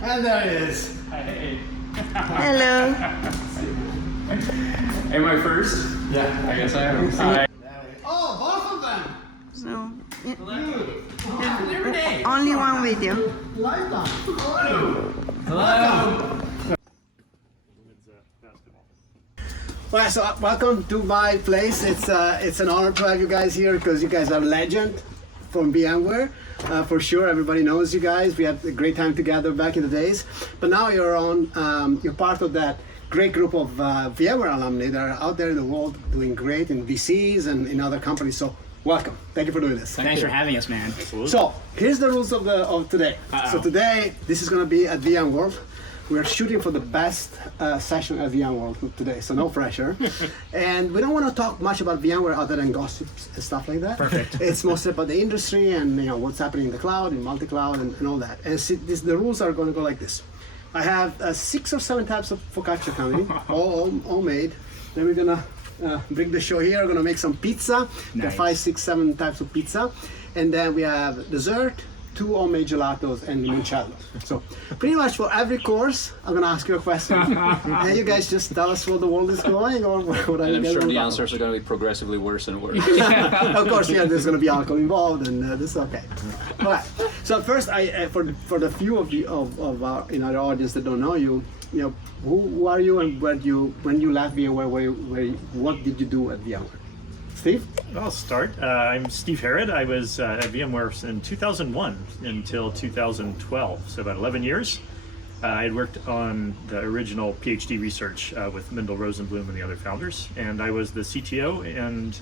And there it is. Hey. Hello. Am I first? Yeah. I guess I am. Hi. Oh, both of them. No, Every day. only one video. Lifetime. Hello. Well, so welcome to my place. It's an honor to have you guys here because you guys are legend from VMware. For sure, everybody knows you guys. We had a great time together back in the days. But now you're you're part of that great group of VMware alumni that are out there in the world doing great in VCs and in other companies. So welcome. Thank you for doing this. Thanks for having us, man. So here's the rules of today. So today, this is going to be at VMworld. We're shooting for the best session at VMworld today, so no pressure. And we don't want to talk much about VMware other than gossips and stuff like that. Perfect. It's mostly about the industry and what's happening in the cloud, in multi-cloud, and all that. And the rules are going to go like this. I have 6 or 7 types of focaccia coming, all made. Then we're going to bring the show here. We're going to make some pizza. We have 5, 6, 7 types of pizza. And then we have dessert, 2 homemade gelatos and limoncello. So pretty much for every course, I'm gonna ask you a question. And you guys just tell us where the world is going or what are you I'm guys sure the about? answers are going to be progressively worse and worse. Of course, yeah, there's gonna be alcohol involved and this is okay. All right, so first, for the few of our in our audience that don't know you, who are you and when you left VMware, what did you do at VMware? Steve? I'll start. I'm Steve Herrod. I was at VMware in 2001 until 2012, so about 11 years. I had worked on the original PhD research with Mendel Rosenblum and the other founders, and I was the CTO and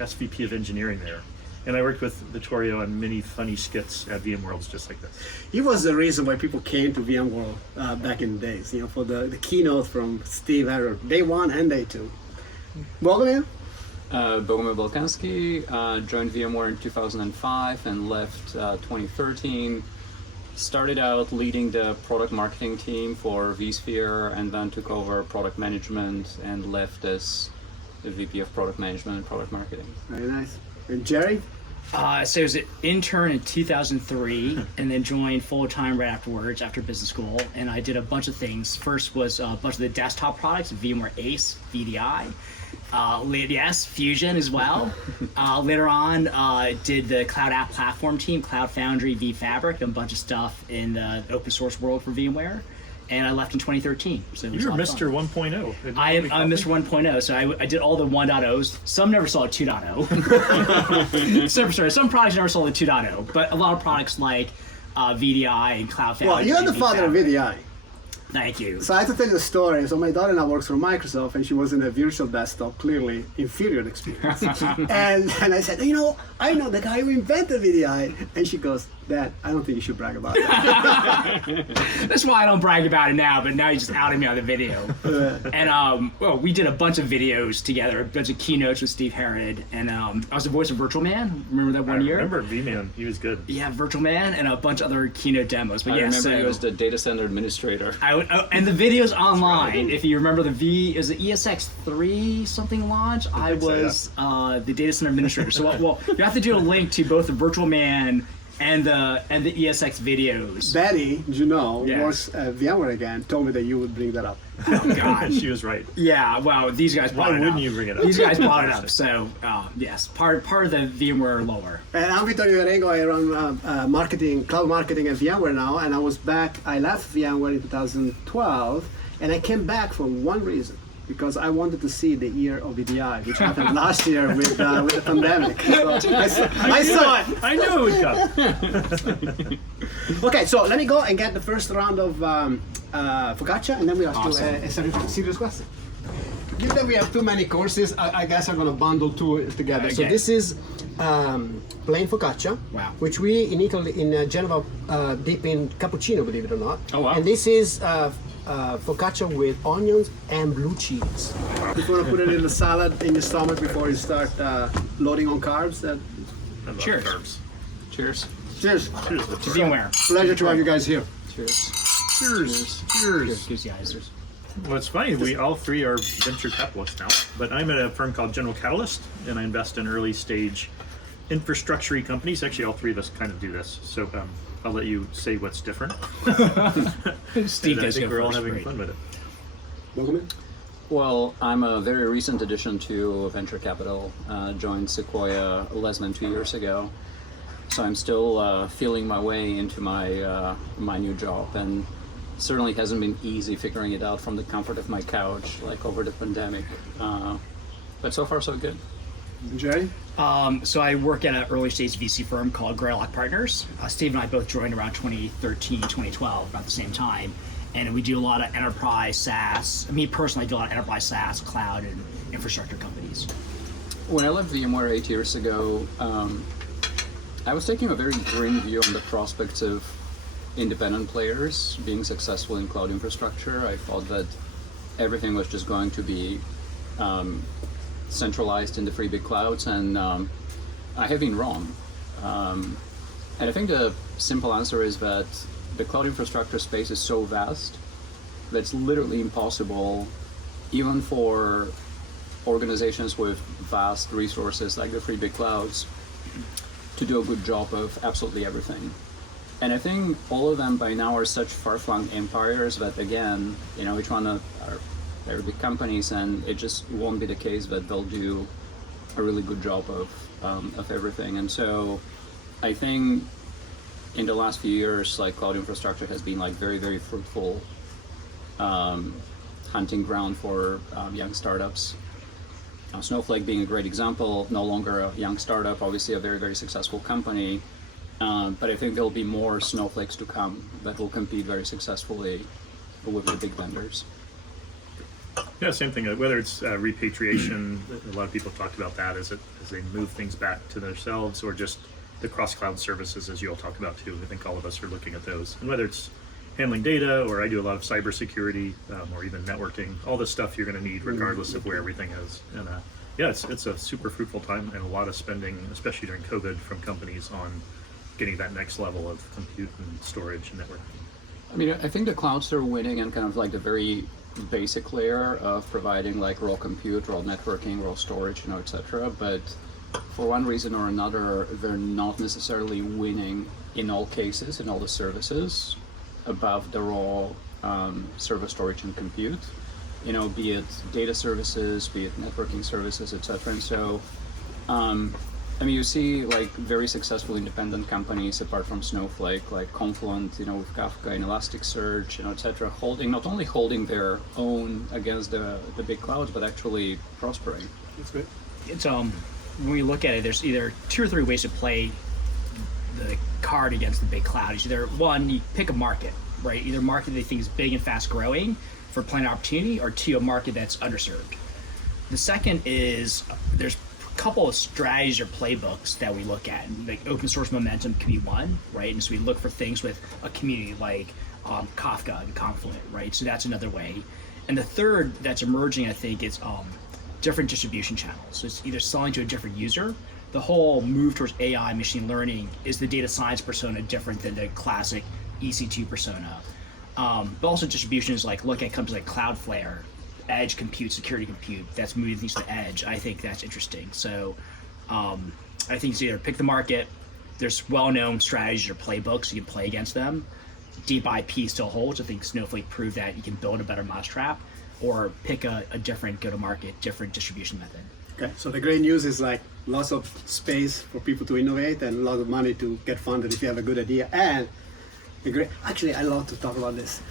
SVP of engineering there. And I worked with Vittorio on many funny skits at VMworlds just like this. He was the reason why people came to VMworld back in the days, for the keynote from Steve Herrod, day 1 and day 2. Bogomil? Bogomil Balanski joined VMware in 2005 and left 2013. Started out leading the product marketing team for vSphere and then took over product management and left as the VP of product management and product marketing. Very nice. And Jerry? So I was an intern in 2003 and then joined full-time right afterwards after business school, and I did a bunch of things. First was a bunch of the desktop products, VMware Ace, VDI. Yes, Fusion as well. Later on, did the Cloud App Platform team, Cloud Foundry, vFabric, and a bunch of stuff in the open source world for VMware. And I left in 2013. So You're Mr. 1.0. I'm Mr. 1.0, so I did all the 1.0s. Some never saw a 2.0. Some products never saw the 2.0, but a lot of products like VDI and Cloud Foundry. Well, you're the father of VDI. Thank you. So I have to tell you the story. So my daughter now works for Microsoft, and she was in a virtual desktop, clearly inferior experience. and I said, I know the guy who invented VDI. And she goes, Dad, I don't think you should brag about it. That's why I don't brag about it now, but now you just outed me on the video. And we did a bunch of videos together, a bunch of keynotes with Steve Herrod, and I was the voice of Virtual Man. Remember that one year? I remember V-Man. He was good. Yeah, Virtual Man, and a bunch of other keynote demos. But I remember he was the data center administrator. And the video's online. If you remember the is it ESX3 something launch? I was the data center administrator. So you have to do a link to both the Virtual Man and the ESX videos. Betty, works at VMware again, told me that you would bring that up. Oh God, She was right. yeah. Well, these guys brought it up. Why wouldn't you bring it up? These guys brought it up. So yes, part of the VMware lore. And I'm Vittorio Arengo. I run marketing, cloud marketing at VMware now. And I left VMware in 2012, and I came back for one reason. Because I wanted to see the year of VDI, which happened last year with the pandemic. So I saw it. I knew it would come. Okay, so let me go and get the first round of focaccia, and then we ask you a serious question. Given we have too many courses, I guess I'm going to bundle 2 together. Okay. So this is plain focaccia, Wow. which we in Italy, in Genova, dip in cappuccino, believe it or not. Oh, wow. And this is focaccia with onions and blue cheese. If you want to put a little salad in your stomach before you start loading on carbs, I love Cheers. carbs. Cheers. cheers. Cheers, To Vittorio. VMware. Pleasure to have you guys here. Cheers. Cheers. Cheers. Cheers, guys. Well, it's funny. We all 3 are venture capitalists now, but I'm at a firm called General Catalyst, and I invest in early stage infrastructure companies. Actually, all 3 of us kind of do this. So I'll let you say what's different. Steve And I goes think go we're all first, having right? fun with it. Bogomil? Well, I'm a very recent addition to venture capital. Joined Sequoia less than 2 years ago, so I'm still feeling my way into my new job, and certainly hasn't been easy figuring it out from the comfort of my couch, like over the pandemic. But so far, so good. Jerry? So I work at an early stage VC firm called Greylock Partners. Steve and I both joined around 2013, 2012, about the same time. And we do a lot of enterprise SaaS. Me personally, I do a lot of enterprise SaaS, cloud, and infrastructure companies. When I left VMware 8 years ago, I was taking a very grim view on the prospects of independent players being successful in cloud infrastructure. I thought that everything was just going to be centralized in the three big clouds, and I have been wrong. And I think the simple answer is that the cloud infrastructure space is so vast that it's literally impossible, even for organizations with vast resources like the three big clouds, to do a good job of absolutely everything. And I think all of them by now are such far-flung empires that, again, each one are very big companies, and it just won't be the case that they'll do a really good job of everything. And so I think in the last few years, like, cloud infrastructure has been like very, very fruitful hunting ground for young startups. Snowflake being a great example, no longer a young startup, obviously a very, very successful company. But I think there'll be more Snowflakes to come that will compete very successfully with the big vendors. Yeah, same thing. Whether it's repatriation, a lot of people talked about that as they move things back to themselves, or just the cross-cloud services, as you all talked about too. I think all of us are looking at those. And whether it's handling data, or I do a lot of cybersecurity, or even networking, all the stuff you're going to need regardless of where everything is. And yeah, it's a super fruitful time, and a lot of spending, especially during COVID, from companies on getting that next level of compute and storage and networking. I mean, I think the clouds are winning in kind of like the very basic layer of providing like raw compute, raw networking, raw storage, etc. But for one reason or another, they're not necessarily winning in all cases, in all the services, above the raw server storage and compute. Be it data services, be it networking services, etc. And so, you see like very successful independent companies apart from Snowflake, like Confluent, with Kafka and Elasticsearch, etc., not only holding their own against the big clouds, but actually prospering. That's good. It's when we look at it, there's either 2 or 3 ways to play the card against the big cloud. It's either one, you pick a market, right? Either a market that you think is big and fast growing for playing opportunity, or 2, a market that's underserved. The second is there's a couple of strategies or playbooks that we look at. Like open source momentum can be one, right? And so we look for things with a community like Kafka and Confluent, right? So that's another way. And the third that's emerging, I think, is different distribution channels. So it's either selling to a different user. The whole move towards AI, machine learning, is the data science persona different than the classic EC2 persona. But also distribution is like, look at companies like Cloudflare, edge compute, security compute, that's moving things to the edge. I think that's interesting. So I think it's either pick the market, there's well-known strategies or playbooks, you can play against them. Deep IP still holds. I think Snowflake proved that you can build a better mousetrap, or pick a different go-to-market, different distribution method. Okay, so the great news is like lots of space for people to innovate and a lot of money to get funded if you have a good idea. And actually, I love to talk about this.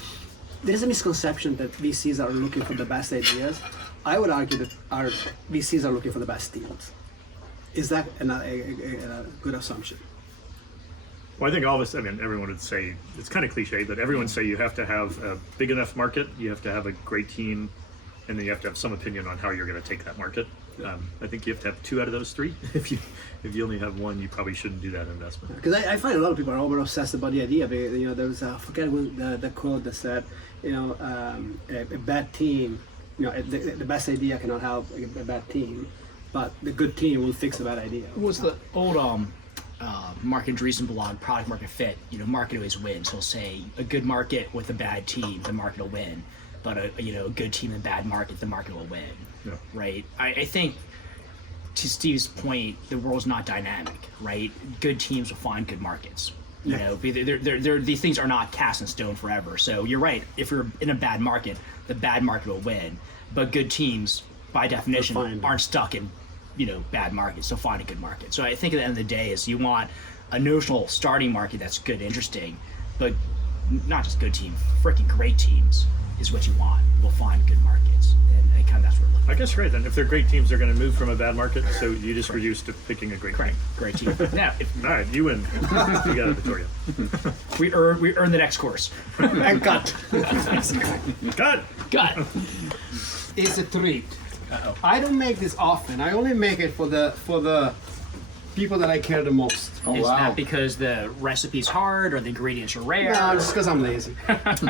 There's a misconception that VCs are looking for the best ideas. I would argue that our VCs are looking for the best deals. Is that a good assumption? Well, I think all of us, everyone would say, it's kind of cliche, but everyone would say you have to have a big enough market, you have to have a great team, and then you have to have some opinion on how you're going to take that market. I think you have to have 2 out of those 3. If you only have 1, you probably shouldn't do that investment. Because I find a lot of people are over obsessed about the idea. There was I forget the quote that said, a bad team, the best idea cannot help a bad team, but the good team will fix a bad idea. What's the old Mark Andreessen blog, product market fit? Market always wins. He'll say a good market with a bad team, the market will win. But a good team and bad market, the market will win. Yeah. Right? I think, to Steve's point, the world's not dynamic, right? Good teams will find good markets. You know, these things are not cast in stone forever. So you're right. If you're in a bad market, the bad market will win. But good teams, by definition, Fine. aren't stuck in, bad markets. So find a good market. So I think at the end of the day is you want a notional starting market that's good, interesting, but not just good teams, freaking great teams is what you want. We'll find good markets, and kind of that's what we're looking I guess right then. If they're great teams, they're going to move from a bad market. So you just reduce to picking a great for. team. Great team. Now, All right, you win. You got it, Victoria. we earn the next course. And cut. Cut. Got. It's a treat. I don't make this often. I only make it for the people that I care the most. Is that because the recipe's hard or the ingredients are rare? No, just because I'm lazy.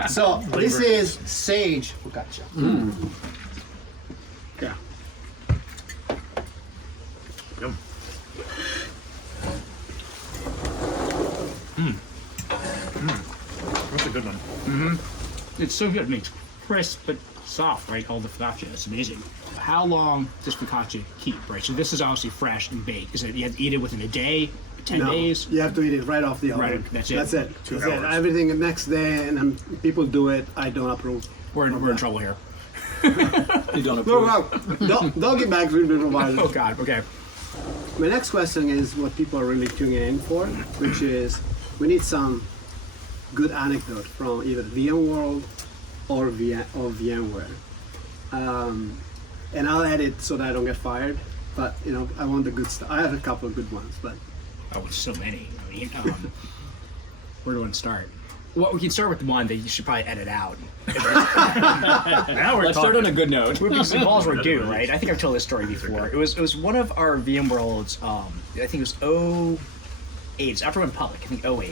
So this is sage focaccia. Yeah. Yum. That's a good one. It's so good. I mean, it's crisp but soft, right? All the focaccia. It's amazing. How long does focaccia keep, right? So this is obviously fresh and baked. Is it you have to eat it within a day, 10 No, days? you have to eat it right off the oven. Right, that's it. That's it. 2 That's it. hours. Everything the next day, and people do it. I don't approve. We're in trouble here. You don't No, approve. no. Don't get back to the provider. Oh God. Okay. My next question is what people are really tuning in for, which is we need some good anecdote from either VMworld or VMware. And I'll edit so that I don't get fired. But I want the good stuff. I have a couple of good ones, but Oh, there's so many. I mean, where do I start? Well, we can start with one that you should probably edit out. Now we're Let's talking. start on a good note. Because the balls were due, right? I think I've told this story before. It was one of our VMworlds. I think it was 08. It's after we went public. I think 08,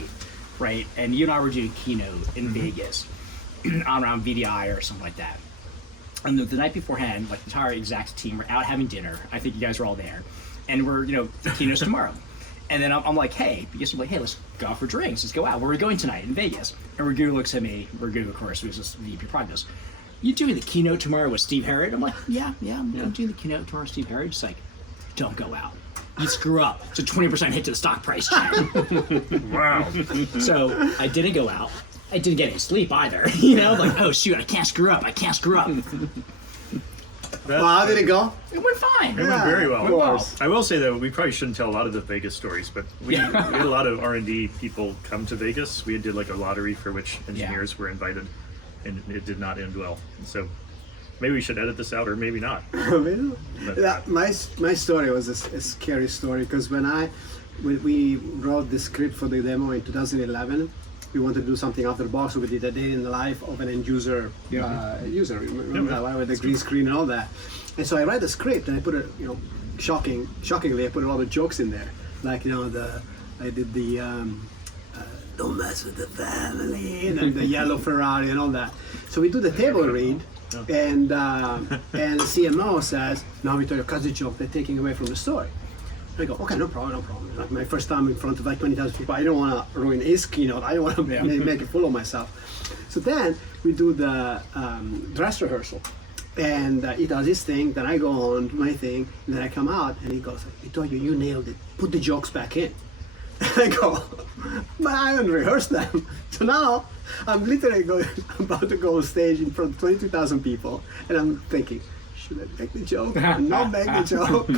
right? And you and I were doing a keynote in Vegas around VDI or something like that. And the night beforehand, like the entire execs team were out having dinner. I think you guys were all there, and we're the keynote's tomorrow. And then I'm like, hey, because I'm like, hey, let's go out for drinks. Let's go out. Where are we going tonight? In Vegas. And Raghu looks at me. Raghu, of course, who's just the VP product, goes, you doing the keynote tomorrow with Steve Herrod? I'm like, yeah, I'm doing the keynote tomorrow with Steve Herrod. Just like, don't go out. You screw up. It's a 20% hit to the stock price, Chen. Wow. So I didn't go out. I didn't get any sleep either. Like, oh shoot, I can't screw up. That- well, how did it go? It went fine. It went very well. Of course. I will say though, we probably shouldn't tell a lot of the Vegas stories, but we had a lot of R&D people come to Vegas. We did like a lottery for which engineers were invited, and it did not end well. So maybe we should edit this out, or maybe not. Yeah, my story was a scary story because when we wrote the script for the demo in 2011, we wanted to do something out of the box. So we did a day in the life of an end user. Remember that, with the green screen and all that. And so I write the script and I put it, shockingly, I put a lot of jokes in there. Like I did the don't mess with the family and then the yellow Ferrari and all that. So we do the table read. And the CMO says, "No, Vittorio, cut the joke. They're taking away from the story." I go, "Okay, no problem. Like my first time in front of like 20,000 people, I don't want to ruin his keynote. I don't want to make a fool of myself." So then we do the dress rehearsal, and he does his thing. Then I go on my thing, and then I come out, and he goes, "Vittorio, you nailed it. Put the jokes back in." And I go, "But I haven't rehearsed them." So now I'm literally about to go on stage in front of 22,000 people, and I'm thinking, should I make the joke or not make the joke?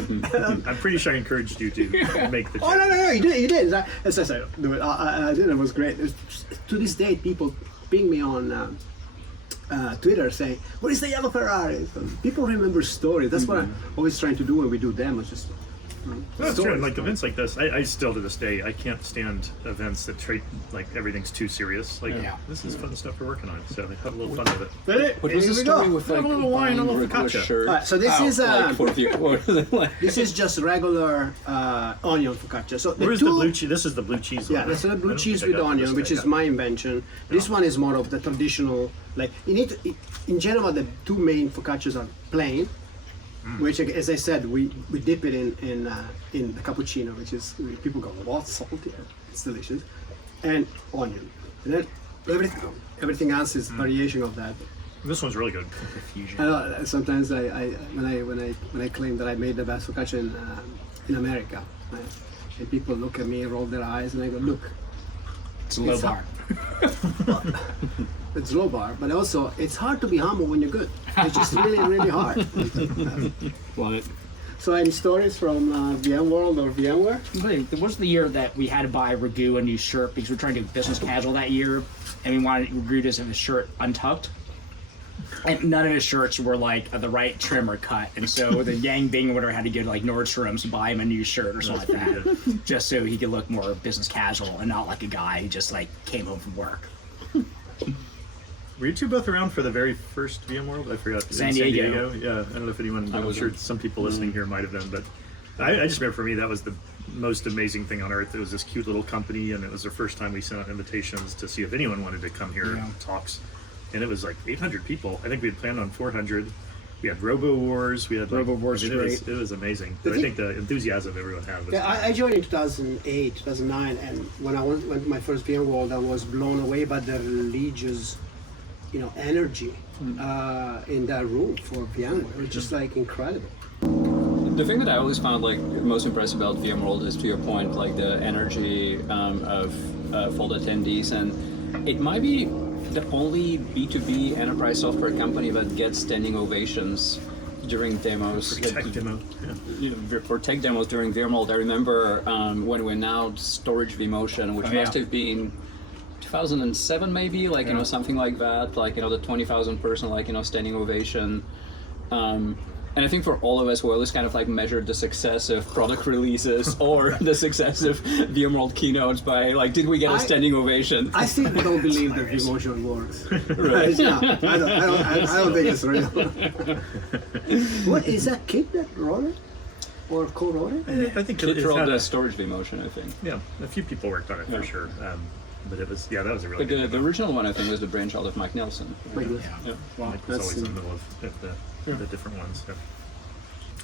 I'm pretty sure I encouraged you to make the joke. Oh no, you did. As I said, do it. I did. It was great. To this day, people ping me on Twitter saying, "What is the yellow Ferrari?" So people remember stories. That's what I'm always trying to do when we do demos. Just That's true. stories. And like events like this, I still to this day, I can't stand events that treat like everything's too serious. Like this is fun stuff we're working on, so have a little fun with it. What was Here the we go. story with like Have a little wine, a buying little regular focaccia. shirt? Alright, so this is like for the this is just regular onion focaccia. So Where's the blue cheese? This is the blue cheese one. Yeah, that's a I blue don't cheese think I with got onion, this which thing. is my invention. This one is more of the traditional, like you need to, in general, the two main focaccias are plain, which, as I said, we dip it in the cappuccino, which is people go, what, salty? It's delicious, and onion, and then everything else is variation of that. This one's really good. I know, sometimes when I claim that I made the best focaccia in America, and people look at me, roll their eyes, and I go, look, It's a low It's bar. It's low bar, but also it's hard to be humble when you're good. It's just really, really hard. Love it. So, any stories from VMworld or VMware? There was the year that we had to buy Raghu a new shirt because we were trying to do business casual that year, and we wanted Raghu to have his shirt untucked. And none of his shirts were like the right trim or cut, and so the Yang Bing or whatever had to go to like Nordstrom's to buy him a new shirt or something like that, just so he could look more business casual and not like a guy who just like came home from work. Were you two both around for the very first VMworld? I forgot. In San Diego. Yeah, I don't know if anyone. I'm sure some people listening here might have been, but I just remember for me that was the most amazing thing on earth. It was this cute little company, and it was the first time we sent out invitations to see if anyone wanted to come here and talks. And it was like 800 people. I think we had planned on 400. We had Robo Wars. We had like, Robo Wars is great. It was amazing. But I think the enthusiasm everyone had was. Yeah, I joined in 2008, 2009, and when I went to my first VMworld, I was blown away by the religious, energy in that room for VMware. It was just like incredible. The thing that I always found like most impressive about VMworld is, to your point, like the energy of all the attendees, and it might be the only B2B enterprise software company that gets standing ovations during demos. Tech demo. Yeah. For tech demos during VMworld. I remember when we announced Storage vMotion, which must have been 2007 maybe, something like that, the 20,000 person standing ovation. And I think for all of us, we always kind of like measured the success of product releases or the success of VMworld keynotes by did we get a standing ovation? I still don't believe that VMotion works. Right. I don't think it's real. What is that Kit that wrote it? Or co-wrote it? I think Kit it's wrote had the Storage vMotion, I think. Yeah, a few people worked on it for sure. But it was, that was a really But good the original one, I think, was the brainchild of Mike Nelson. Like, Yeah. Mike was That's always in the middle of the different ones. Yeah.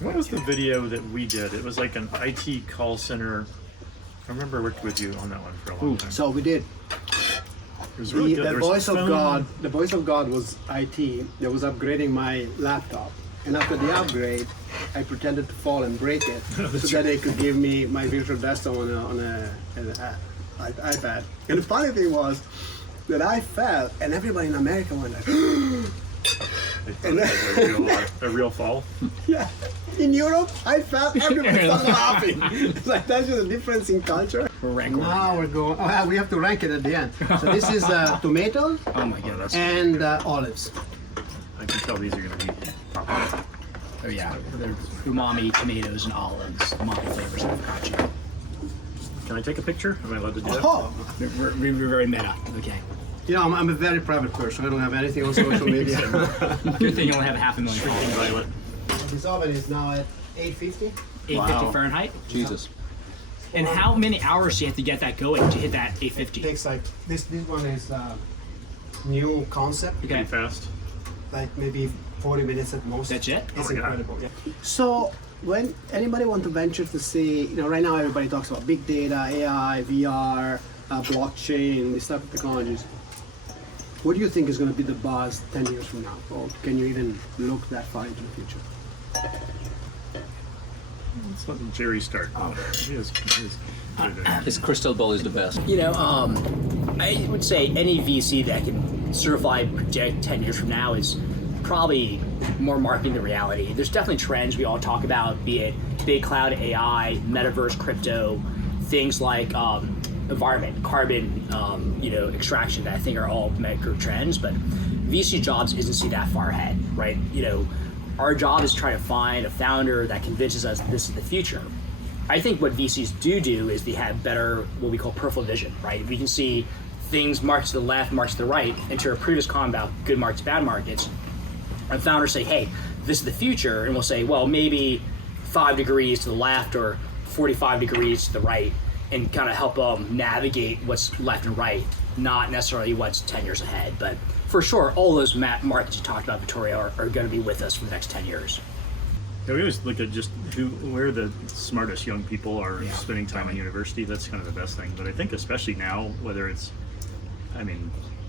What was the video that we did? It was like an IT call center. I remember I worked with you on that one for a long time. So we did. It was really good. The There was voice of phone- God. The voice of God was IT that was upgrading my laptop, and after the upgrade, I pretended to fall and break it so that they could give me my virtual desktop on an iPad. And the funny thing was that I fell, and everybody in America went like, They thought it was a real fall. yeah. In Europe, I felt everybody started laughing. It's like that's just a difference in culture. We're ranking. Now we're going. Oh, yeah, we have to rank it at the end. So this is tomatoes Oh my god. and olives. I can tell these are going to be popular. Oh yeah. They're umami, tomatoes, and olives. Umami flavors of focaccia. Can I take a picture? Am I allowed to do that? Oh, We're very meta. Okay. I'm a very private person. I don't have anything on social media. Good thing you only have 500,000 Freaking followers. violet. This oven is now at 850. 850 Wow. Fahrenheit. Jesus. And how many hours do you have to get that going to hit that 850? Takes like this one is new concept. Okay. Pretty fast. Like maybe 40 minutes at most. That's it? It's Oh my God. incredible. Yeah. So when anybody want to venture to see, right now everybody talks about big data, AI, VR, blockchain, these type of technologies. What do you think is going to be the buzz 10 years from now? Or can you even look that far into the future? Let's let Jerry start. He is good. His crystal ball is the best. I would say any VC that can certified predict 10 years from now is probably more marketing the reality. There's definitely trends we all talk about, be it big cloud AI, metaverse, crypto, things like environment, carbon, extraction that I think are all macro trends, but VC jobs isn't see that far ahead, right? Our job is trying to find a founder that convinces us this is the future. I think what VCs do is they have better, what we call peripheral vision, right? We can see things march to the left, march to the right, and to our previous comment about good markets, bad markets, and founders say, hey, this is the future, and we'll say, well, maybe 5 degrees to the left or 45 degrees to the right, and kind of help them navigate what's left and right, not necessarily what's 10 years ahead. But for sure, all those markets you talked about, Vittorio, are going to be with us for the next 10 years. Yeah, we always look at just where the smartest young people are spending time in university. That's kind of the best thing. But I think especially now, whether it's,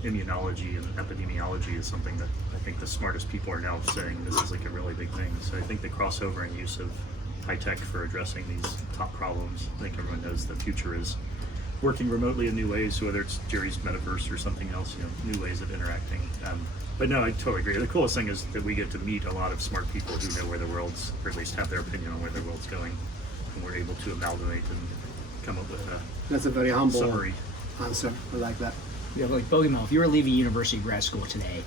immunology and epidemiology is something that I think the smartest people are now saying this is like a really big thing. So I think the crossover and use of high tech for addressing these top problems, I think everyone knows the future is working remotely in new ways, whether it's Jerry's metaverse or something else, new ways of interacting. But no, I totally agree. The coolest thing is that we get to meet a lot of smart people who know where the world's, or at least have their opinion on where the world's going, and we're able to amalgamate and come up with a That's a very humble summary. answer. I like that. Yeah, like Bogomil, if you were leaving university grad school today,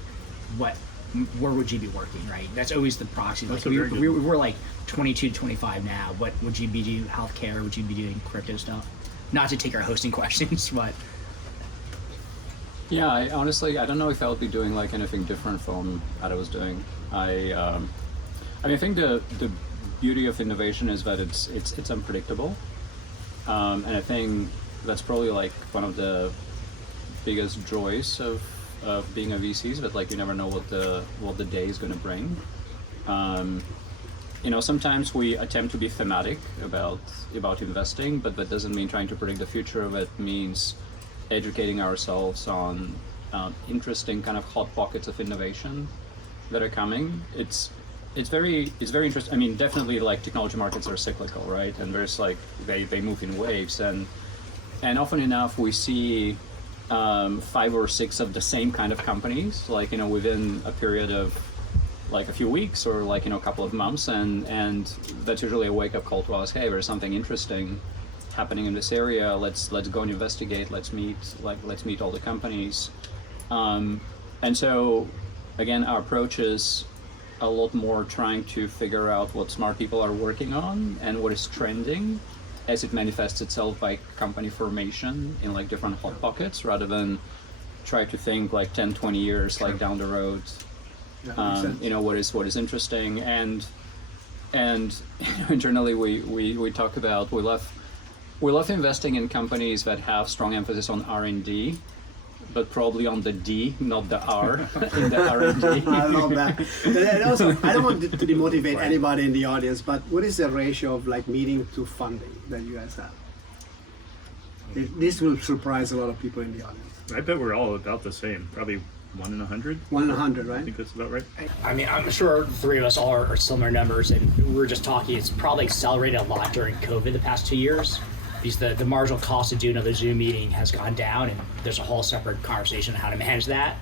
where would you be working, right? That's always the proxy. Like That's a very good one. we're like 22 to 25 now. What would you be doing? Healthcare? Would you be doing crypto stuff? Not to take our hosting questions, but Yeah, honestly, I don't know if I would be doing like anything different from what I was doing. I mean, I think the beauty of innovation is that it's unpredictable, and I think that's probably like one of the biggest joys of being a VC is that like you never know what the day is going to bring. Sometimes we attempt to be thematic about investing, but that doesn't mean trying to predict the future. It means educating ourselves on interesting kind of hot pockets of innovation that are coming. It's very interesting. I mean, definitely like technology markets are cyclical, right? And there's like they move in waves, and often enough we see 5 or 6 of the same kind of companies, like within a period of like a few weeks or like a couple of months, and that's usually a wake-up call to us. Hey, there's something interesting happening in this area. Let's go and investigate. Let's meet all the companies. And so again, our approach is a lot more trying to figure out what smart people are working on and what is trending as it manifests itself by company formation in like different hot pockets, rather than try to think like 10, 20 years like down the road. Yeah, makes sense. What is interesting, and internally we talk about we love investing in companies that have strong emphasis on R&D, but probably on the D, not the R in the R&D. I love that. And also, I don't want to demotivate anybody in the audience, but what is the ratio of like meeting to funding that you guys have? This will surprise a lot of people in the audience. I bet we're all about the same, probably 1 in 100. 1 in 100, I right? think that's about right. I mean, I'm sure the three of us all are similar numbers, and we were just talking. It's probably accelerated a lot during COVID the past 2 years, because the marginal cost of doing another Zoom meeting has gone down, and there's a whole separate conversation on how to manage that.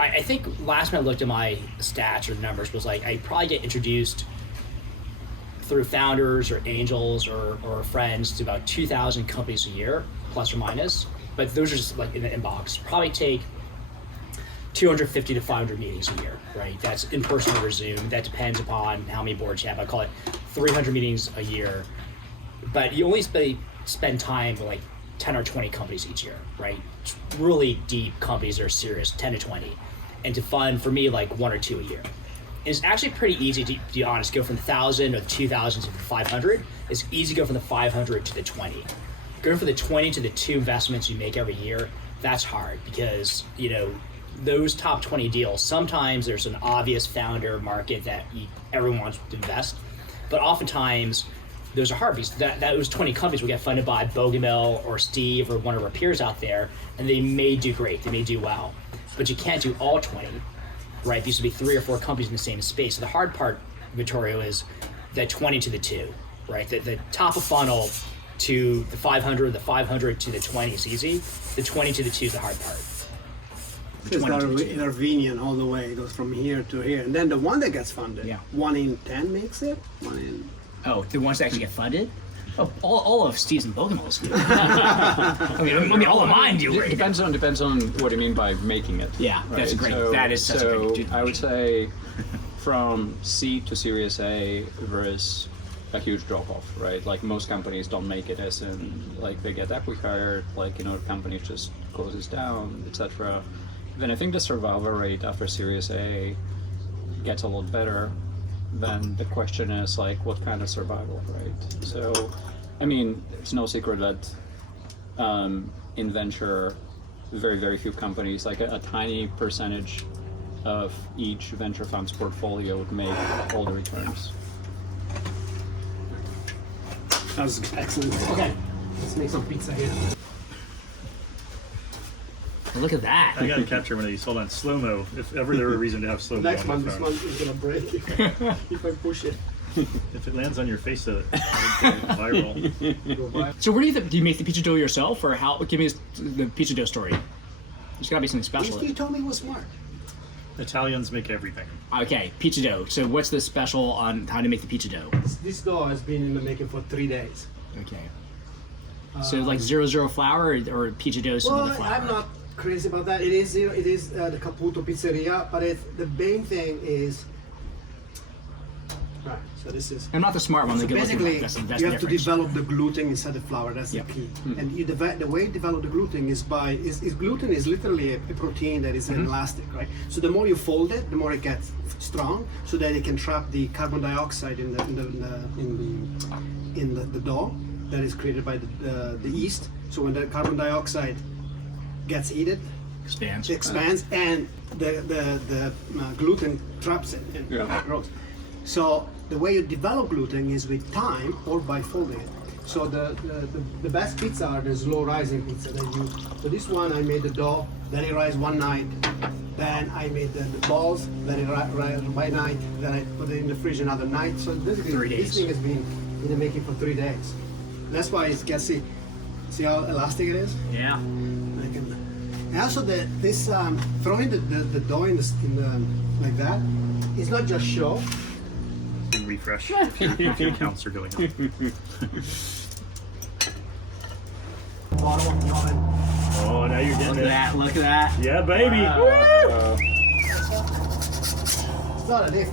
I think last time I looked at my stats or the numbers was like I probably get introduced through founders or angels or friends to about 2,000 companies a year, plus or minus. But those are just like in the inbox. Probably take 250 to 500 meetings a year, right? That's in person or Zoom. That depends upon how many boards you have. I call it 300 meetings a year. But you only spend time with like 10 or 20 companies each year, right? Really deep companies that are serious, 10 to 20. And to fund, for me, like 1 or 2 a year. It's actually pretty easy to be honest, go from 1,000 or 2,000 to 500. It's easy to go from the 500 to the 20. Going from the 20 to the 2 investments you make every year, that's hard because, those top 20 deals, sometimes there's an obvious founder market that everyone wants to invest, but oftentimes those are hard because those 20 companies will get funded by Bogomil or Steve or one of our peers out there, and they may do great, they may do well, but you can't do all 20, right? These would be 3 or 4 companies in the same space. So the hard part, Vittorio, is that 20 to the 2, right? The top of funnel to the 500, the 500 to the 20 is easy. The 20 to the 2 is the hard part. It's Reunion all the way. It goes from here to here. And then the one that gets funded, Yeah. 1 in 10 makes it. 1 in... Oh, the ones that actually get funded? Oh, all of Steve's and Bogomil's do. I mean, all of mine do. It depends on what you mean by making it. Yeah, that's a great. That is such a great. I would say from C to Series A, there is a huge drop off, right? Like most companies don't make it, as in like they get acquired, like the company just closes down, etc. Then I think the survival rate after Series A gets a lot better. Then the question is like, what kind of survival, right? So, I mean, it's no secret that in venture, very, very few companies, like a tiny percentage of each venture fund's portfolio would make all the returns. That was excellent. Okay. Let's make some pizza here. Look at that. I gotta capture one of these. Hold on, slow mo. If ever there were a reason to have slow mo. Next one, this one is gonna break if I push it. If it lands on your face, it'll go viral. So where do you make the pizza dough yourself, or how? Give me the pizza dough story. There's got to be something special. You told me it was smart. Italians make everything. Okay, pizza dough. So what's the special on how to make the pizza dough? This dough has been in the making for 3 days. Okay. So like 00 flour or pizza dough some Well, other flour? I'm not crazy about that. It is the Caputo Pizzeria, but the main thing is right. So this is. I'm not the smart one. So the good looking basically, one. That's you the have to difference. develop the gluten inside the flour. That's Yep. the key. And the way you develop the gluten is gluten is literally a protein that is elastic, right? So the more you fold it, the more it gets strong, so that it can trap the carbon dioxide in the dough that is created by the yeast. So when the carbon dioxide gets heated, Expands. it expands, and the gluten traps it and grows. So the way you develop gluten is with time or by folding it. So the best pizza are the slow rising pizza that you. So this one I made the dough, then it rise one night, then I made the balls, then it rise by night, then I put it in the fridge another night. So basically 3 days. this thing has been in the making for 3 days. That's why it gets see how elastic it is. Yeah. And also throwing the dough in the like that, it's not just show. And refresh if your counts are going up. Bottom of the oven. Oh, now you're getting Look at it. that. Look at that. Yeah, baby. It's not a diff.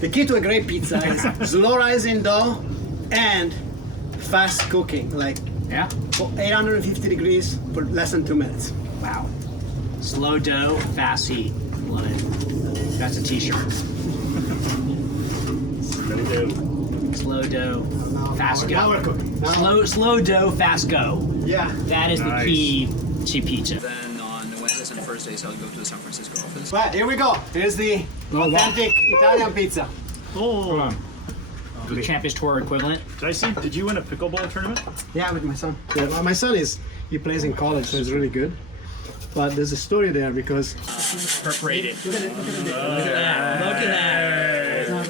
The key to a great pizza is slow rising dough and fast cooking, like Yeah. 850 degrees for less than 2 minutes. Wow. Slow dough, fast heat. Love it. That's a t-shirt. Slow dough. Slow dough, fast go. Now we're cooking. Slow dough, fast go. Yeah. That is the Nice. key to pizza. Then on Wednesdays and Thursdays, I'll go to the San Francisco office. Right, here we go. Here's the authentic Italian pizza. Oh, The Champions Tour equivalent. did you win a pickleball tournament? Yeah, with my son. Yeah, well, my son he plays in college, so he's really good. But there's a story there because Perforated. look at it. Look at that. Look at that.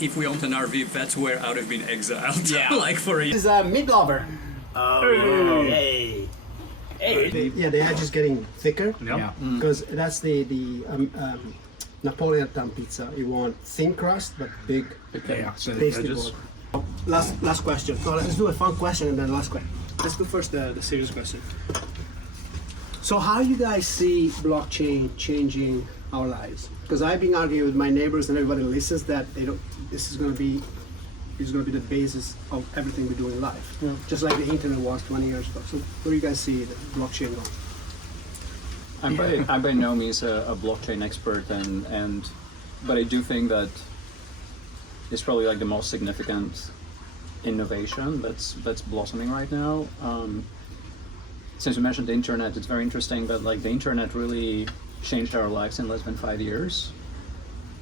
If we owned an RV, that's where I would have been exiled. Yeah. Like for a This is a meat lover. Hey. Hey. The edge is getting thicker Yeah. because that's the Napoleon pizza. You want thin crust but big, Yeah. So tasty edges. board. Last question. No, let's do a fun question and then last question. Let's do first the serious question. So how you guys see blockchain changing our lives? Because I've been arguing with my neighbors and everybody listens that this is going to be the basis of everything we do in life. Yeah. Just like the internet was 20 years ago. So where do you guys see the blockchain going? I'm by no means a blockchain expert, but I do think that it's probably like the most significant innovation that's blossoming right now. Since you mentioned the internet, it's very interesting that like the internet really changed our lives in less than 5 years,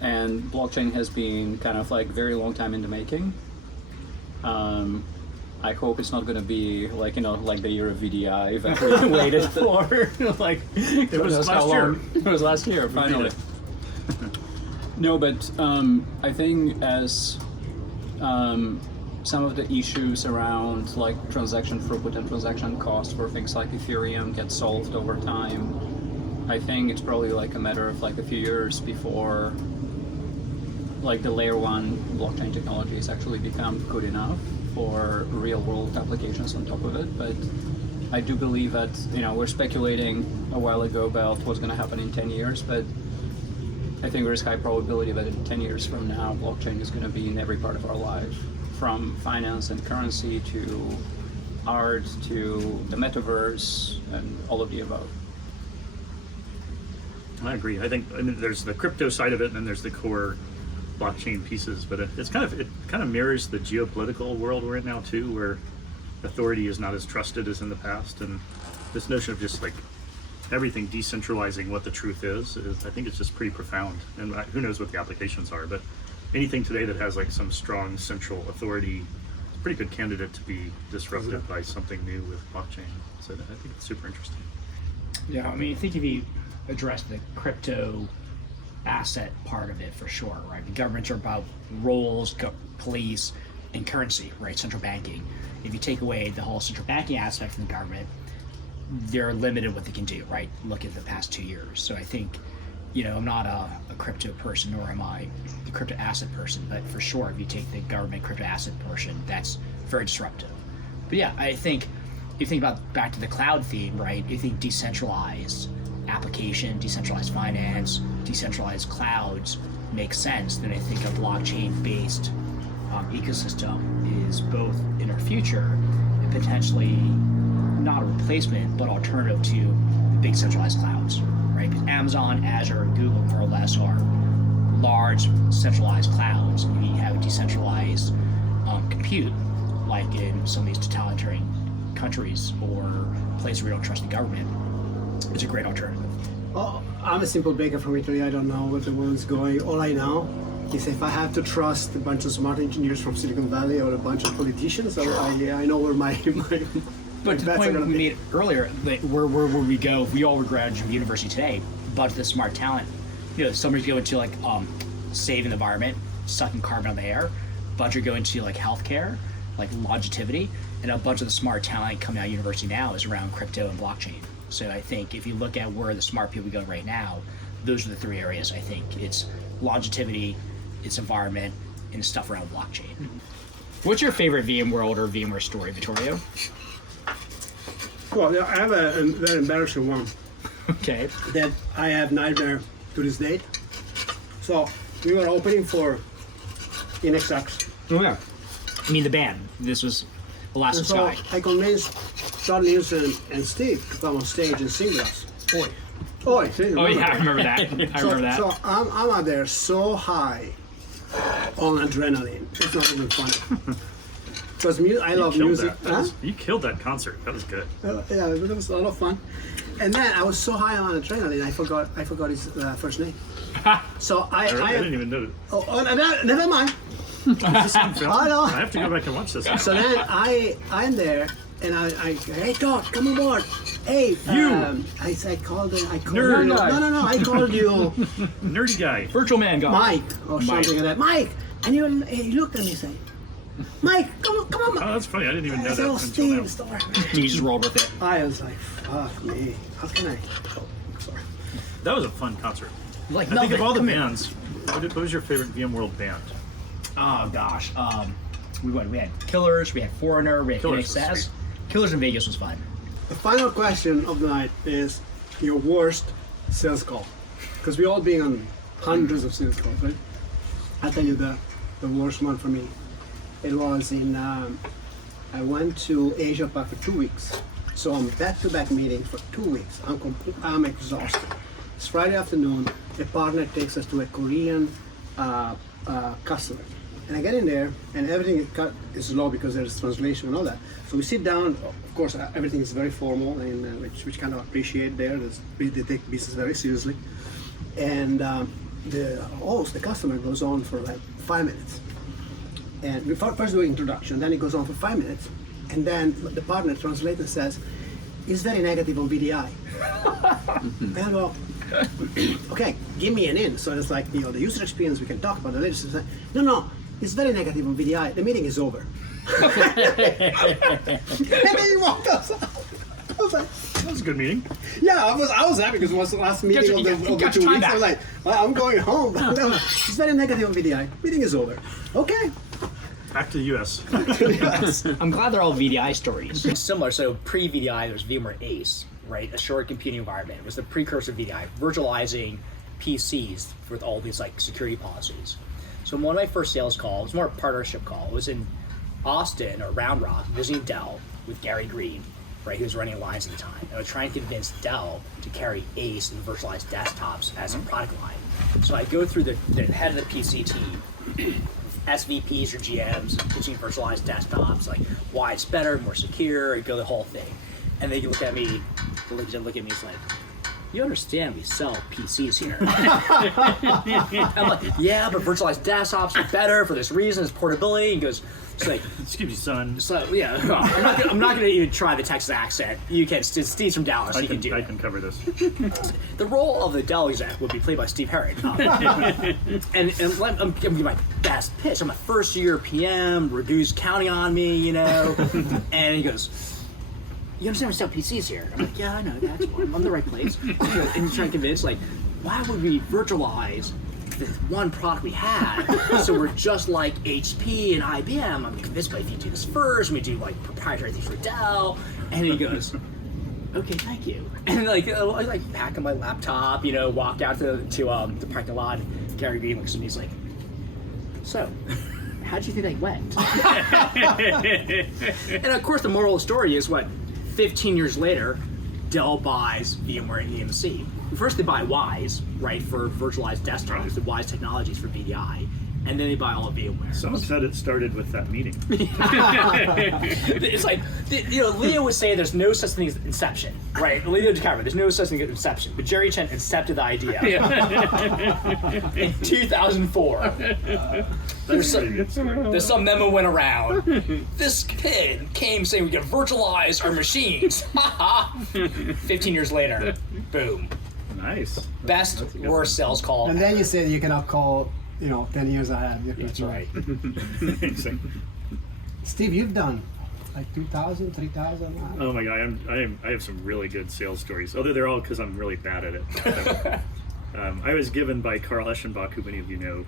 and blockchain has been kind of like very long time in the making. I hope it's not going to be like like the year of VDI that we waited for. Like It was last year. It was last year, finally. No, but I think as some of the issues around like transaction throughput and transaction cost for things like Ethereum get solved over time, I think it's probably like a matter of like a few years before like the layer 1 blockchain technologies actually become good enough for real world applications on top of it. But I do believe that, we're speculating a while ago about what's going to happen in 10 years, but I think there's high probability that in 10 years from now, blockchain is going to be in every part of our life, from finance and currency to art to the metaverse and all of the above. I agree. I think there's the crypto side of it, and then there's the core blockchain pieces. But it kind of mirrors the geopolitical world we're in now too, where authority is not as trusted as in the past, and this notion of just like everything decentralizing what the truth is I think it's just pretty profound. And who knows what the applications are, but anything today that has like some strong central authority is a pretty good candidate to be disrupted by something new with blockchain. So I think it's super interesting. Yeah, I mean, I think if you address the crypto asset part of it for sure, right? The governments are about roles, police, and currency, right? Central banking. If you take away the whole central banking aspect from the government, they're limited what they can do, right? Look at the past 2 years. So I think, I'm not a crypto person, nor am I a crypto asset person, but for sure, if you take the government crypto asset portion, that's very disruptive. But yeah, I think if you think about back to the cloud theme, right? You think decentralized application, decentralized finance, decentralized clouds make sense, then I think a blockchain-based ecosystem is both in our future and potentially not a replacement, but alternative to the big centralized clouds, right? Because Amazon, Azure, and Google more or less are large centralized clouds. We have decentralized compute, like in some of these totalitarian countries or places where we don't trust the government. It's a great alternative. Oh, I'm a simple baker from Italy. I don't know where the world's going. All I know is if I have to trust a bunch of smart engineers from Silicon Valley or a bunch of politicians, I know where my But to the point we made earlier, where we go, if we all graduate from university today, but the smart talent, somebody's going to saving the environment, sucking carbon out of the air, a bunch are going to healthcare, longevity, and a bunch of the smart talent coming out of university now is around crypto and blockchain. So I think if you look at where the smart people go right now, those are the three areas. I think it's longevity, it's environment, and it's stuff around blockchain. What's your favorite VMworld or VMware story, Vittorio? Well, I have a very embarrassing one Okay. that I have nightmare to this date. So we were opening for InXX. Oh yeah. I mean the band. This was Alaska And so Sky. I convinced John Nielsen and Steve to come on stage and sing with us. Oi. Oh, see, Oh yeah, I remember that. I remember that. So I'm out there so high on adrenaline. It's not even funny. Because I love Killed music. that. You killed that concert. That was good. Yeah, it was a lot of fun. And then I was so high on adrenaline, I forgot his first name. So I didn't even know that. Never mind. Is this on film? I know. I have to go back and watch this. So then I'm there, and I hey Todd, come on board. Hey, You. I called you. Nerd. No, I called you Nerdy guy. Virtual man guy. Mike or something like that. Mike, and he looked at me and said, Mike, come on. Oh, that's funny. I didn't even know I that said, oh, until Steve, now. sorry. You just rolled with it. I was like, fuck me. How can I? Oh, sorry. That was a fun concert. Like I think of all the come here. bands, what was your favorite VMworld band? Oh gosh. We had Killers, we had Foreigner, we had Killers was NXS. sweet. Killers in Vegas was fun. The final question of the night is your worst sales call. Because we all been on hundreds of sales calls, right? I'll tell you the worst one for me. It was in, I went to Asia Pac for 2 weeks. So I'm back-to-back meeting for 2 weeks. I'm exhausted. It's Friday afternoon. A partner takes us to a Korean customer. And I get in there, and everything is low because there's translation and all that. So we sit down. Of course, everything is very formal, and which kind of appreciate there. They take business very seriously. And the customer goes on for like 5 minutes. And we first do an introduction, then it goes on for 5 minutes, and then the partner translates and says, "It's very negative on VDI." And I go, "Okay, give me an in." So it's like, the user experience, we can talk about the latest. No, it's very negative on VDI. The meeting is over. And then he walked us out. I was like, That was a good meeting. yeah, I was happy because it was the last meeting of the 2 weeks. I was like, well, I'm going home. It's very negative on VDI. Meeting is over. Okay. Back to the US. I'm glad they're all VDI stories. It's similar. So pre-VDI, there's VMware ACE, right? A shared computing environment. It was the precursor of VDI, virtualizing PCs with all these security policies. So one of my first sales calls, it was more a partnership call. It was in Austin or Round Rock, visiting Dell with Gary Green, right? He was running Alliance at the time. And I was trying to convince Dell to carry ACE and virtualized desktops as a product line. So I go through the head of the PC team, SVPs or GMs, pitching virtualized desktops, why it's better, more secure, and go the whole thing. And they look at me, look at me, it's like, you understand we sell PCs here. I'm like, yeah, but virtualized desktops are better for this reason, it's portability. He goes, It's like, Excuse me, son. so yeah, I'm not gonna even try the Texas accent. You can. Steve's from Dallas. He can do I it. can cover this. The role of the Dell exec would be played by Steve Herrod. I'm giving my best pitch. I'm a first year PM. Ragu's counting on me, you know. And he goes, "You understand we sell PCs here?" I'm like, "Yeah, I know. That's why I'm in the right place." And he's trying to convince, like, why would we virtualize the one product we had? So we're just like HP and IBM. I'm convinced, but if you do this first, we do like proprietary things for Dell. And he goes, "Okay, thank you." And like I like pack up my laptop, you know, walk out to the parking lot. And Gary Green looks at me, he's like, "So, how'd you think that went?" And of course, the moral of the story is what? 15 years later, Dell buys VMware EMC. First, they buy Wise, right, for virtualized desktops, the Wise technologies for VDI, and then they buy all of VMware. Someone said it started with that meeting. It's like, you know, Leo would say there's no such thing as inception, right? Leo DiCaprio, there's no such thing as inception, but Jerry Chen incepted the idea in 2004. There's some memo went around. This kid came saying we can virtualize our machines. 15 years later, boom. Nice. Best, worst sales call. And then you said you cannot call, 10 years ahead. That's right. Steve, you've done like 2,000, 3,000. Oh my God, I have some really good sales stories. Although they're all because I'm really bad at it. I was given by Carl Eschenbach, who many of you know,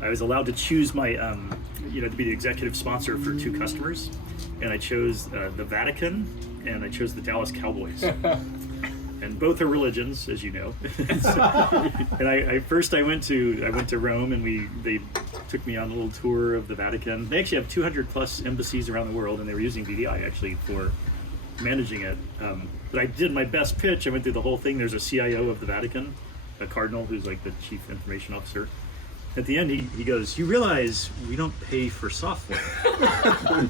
I was allowed to choose my, to be the executive sponsor for 2 customers, and I chose the Vatican and I chose the Dallas Cowboys. And both are religions, as you know. And I went to Rome, and they took me on a little tour of the Vatican. They actually have 200 plus embassies around the world, and they were using VDI actually for managing it. But I did my best pitch. I went through the whole thing. There's a CIO of the Vatican, a cardinal, who's like the chief information officer. At the end, he goes, "You realize we don't pay for software.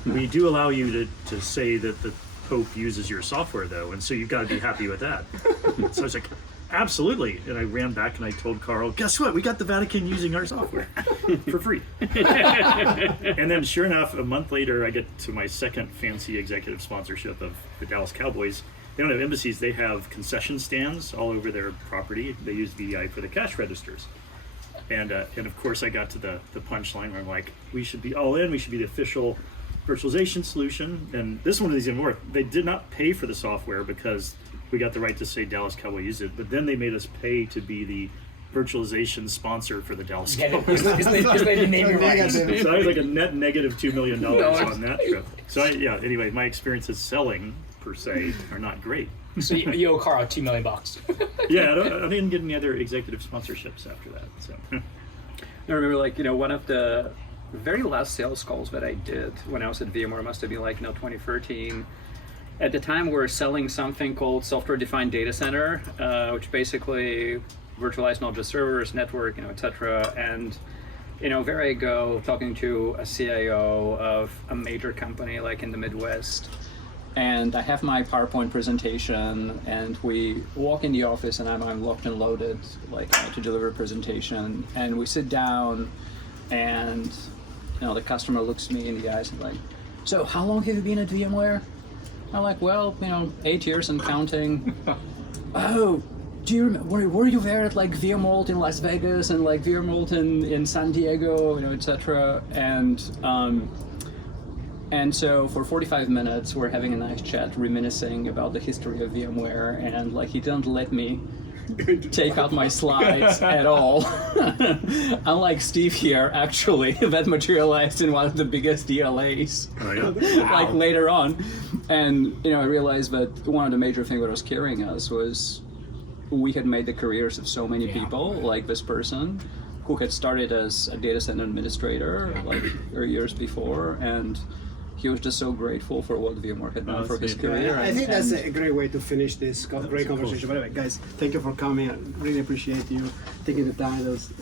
We do allow you to say that the Pope uses your software, though, and so you've got to be happy with that." So I was like, "Absolutely." And I ran back and I told Carl, "Guess what? We got the Vatican using our software for free." And then sure enough, a month later, I get to my second fancy executive sponsorship of the Dallas Cowboys. They don't have embassies. They have concession stands all over their property. They use VDI for the cash registers. And of course, I got to the punchline where I'm like, we should be all in. We should be the official virtualization solution. And this one is even more. They did not pay for the software because we got the right to say Dallas Cowboy use it. But then they made us pay to be the virtualization sponsor for the Dallas Cowboys. His name rights. So I was like a net negative $2 million on that trip. So anyway, my experiences selling per se are not great. So you owe Carl $2 million. Yeah, I didn't get any other executive sponsorships after that. So I remember, one of the very last sales calls that I did when I was at VMware must have been 2013. At the time, we were selling something called software-defined data center, which basically virtualized not just servers, network, etc. And there I go talking to a CIO of a major company like in the Midwest. And I have my PowerPoint presentation, and we walk in the office, and I'm locked and loaded, to deliver a presentation. And we sit down, and the customer looks me in the eyes and like, "So how long have you been at VMware?" I'm like, "Well, 8 years and counting." "Oh, do you remember, were you there at VMworld in Las Vegas and VMworld in San Diego, etc.? And so for 45 minutes, we're having a nice chat, reminiscing about the history of VMware, and he didn't let me take out my slides at all. Unlike Steve here, actually, that materialized in one of the biggest DLAs, later on. And I realized that one of the major things that was carrying us was we had made the careers of so many people, like this person, who had started as a data center administrator years before, and he was just so grateful for what VMware had done for his career. I think that's a great way to finish this great conversation. By the way, guys, thank you for coming. I really appreciate you taking the time. It was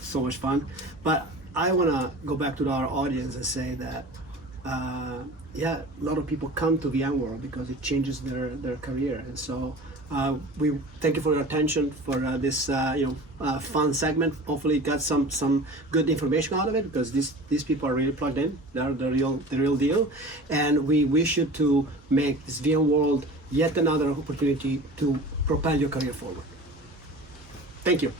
so much fun. But I want to go back to our audience and say that a lot of people come to VMworld because it changes their career. And so We thank you for your attention for this fun segment. Hopefully, you got some good information out of it, because these people are really plugged in. They're the real deal, and we wish you to make this VMworld yet another opportunity to propel your career forward. Thank you.